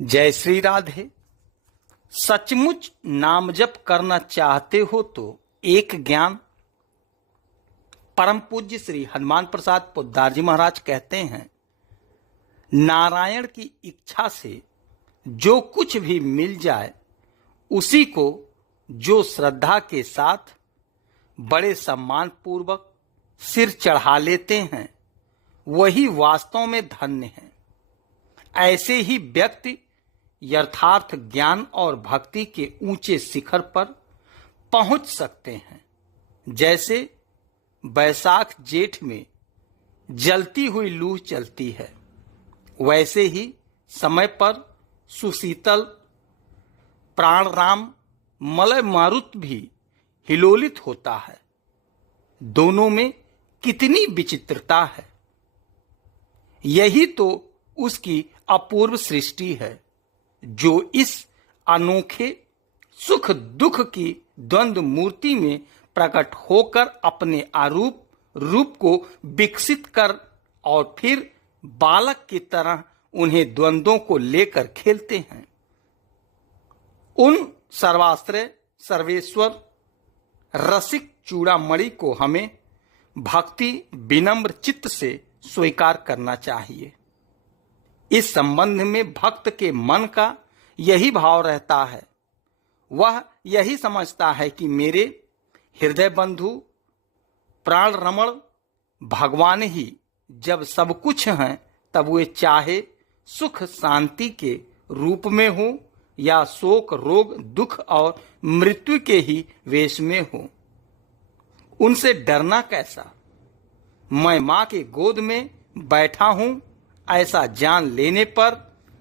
जय श्री राधे। सचमुच नाम जप करना चाहते हो तो एक ज्ञान। परम पूज्य श्री हनुमान प्रसाद पोद्दार जी महाराज कहते हैं, नारायण की इच्छा से जो कुछ भी मिल जाए उसी को जो श्रद्धा के साथ बड़े सम्मान पूर्वक सिर चढ़ा लेते हैं वही वास्तव में धन्य है। ऐसे ही व्यक्ति यथार्थ ज्ञान और भक्ति के ऊंचे शिखर पर पहुंच सकते हैं। जैसे बैसाख जेठ में जलती हुई लू चलती है, वैसे ही समय पर सुशीतल प्राणराम मलय मारुत भी हिलोलित होता है। दोनों में कितनी विचित्रता है। यही तो उसकी अपूर्व सृष्टि है, जो इस अनोखे सुख दुख की द्वंद्व मूर्ति में प्रकट होकर अपने रूप को विकसित कर और फिर बालक की तरह उन्हें द्वंद्वों को लेकर खेलते हैं। उन सर्वाश्रय सर्वेश्वर रसिक चूड़ामणि को हमें भक्ति विनम्र चित्त से स्वीकार करना चाहिए। इस संबंध में भक्त के मन का यही भाव रहता है। वह यही समझता है कि मेरे हृदय बंधु प्राण रमण भगवान ही जब सब कुछ हैं, तब वे चाहे सुख शांति के रूप में हो या शोक रोग दुख और मृत्यु के ही वेश में हो। उनसे डरना कैसा। मैं मां के गोद में बैठा हूं, ऐसा जान लेने पर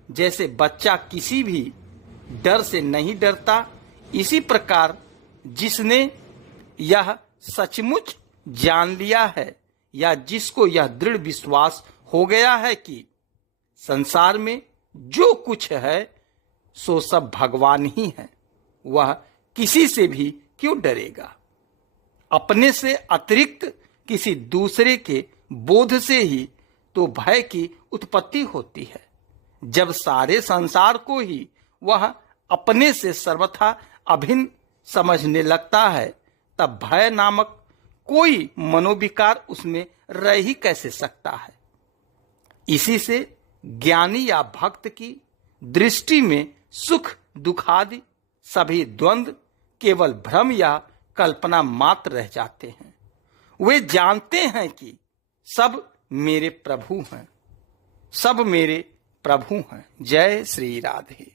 जैसे बच्चा किसी भी डर से नहीं डरता, इसी प्रकार जिसने यह सचमुच जान लिया है या जिसको यह दृढ़ विश्वास हो गया है कि संसार में जो कुछ है सो सब भगवान ही है, वह किसी से भी क्यों डरेगा। अपने से अतिरिक्त किसी दूसरे के बोध से ही तो भय की उत्पत्ति होती है। जब सारे संसार को ही वह अपने से सर्वथा अभिन्न समझने लगता है, तब भय नामक कोई मनोविकार उसमें रह ही कैसे सकता है। इसी से ज्ञानी या भक्त की दृष्टि में सुख दुखादि सभी द्वंद्व केवल भ्रम या कल्पना मात्र रह जाते हैं। वे जानते हैं कि सब मेरे प्रभु हैं, सब मेरे प्रभु हैं। जय श्री राधे।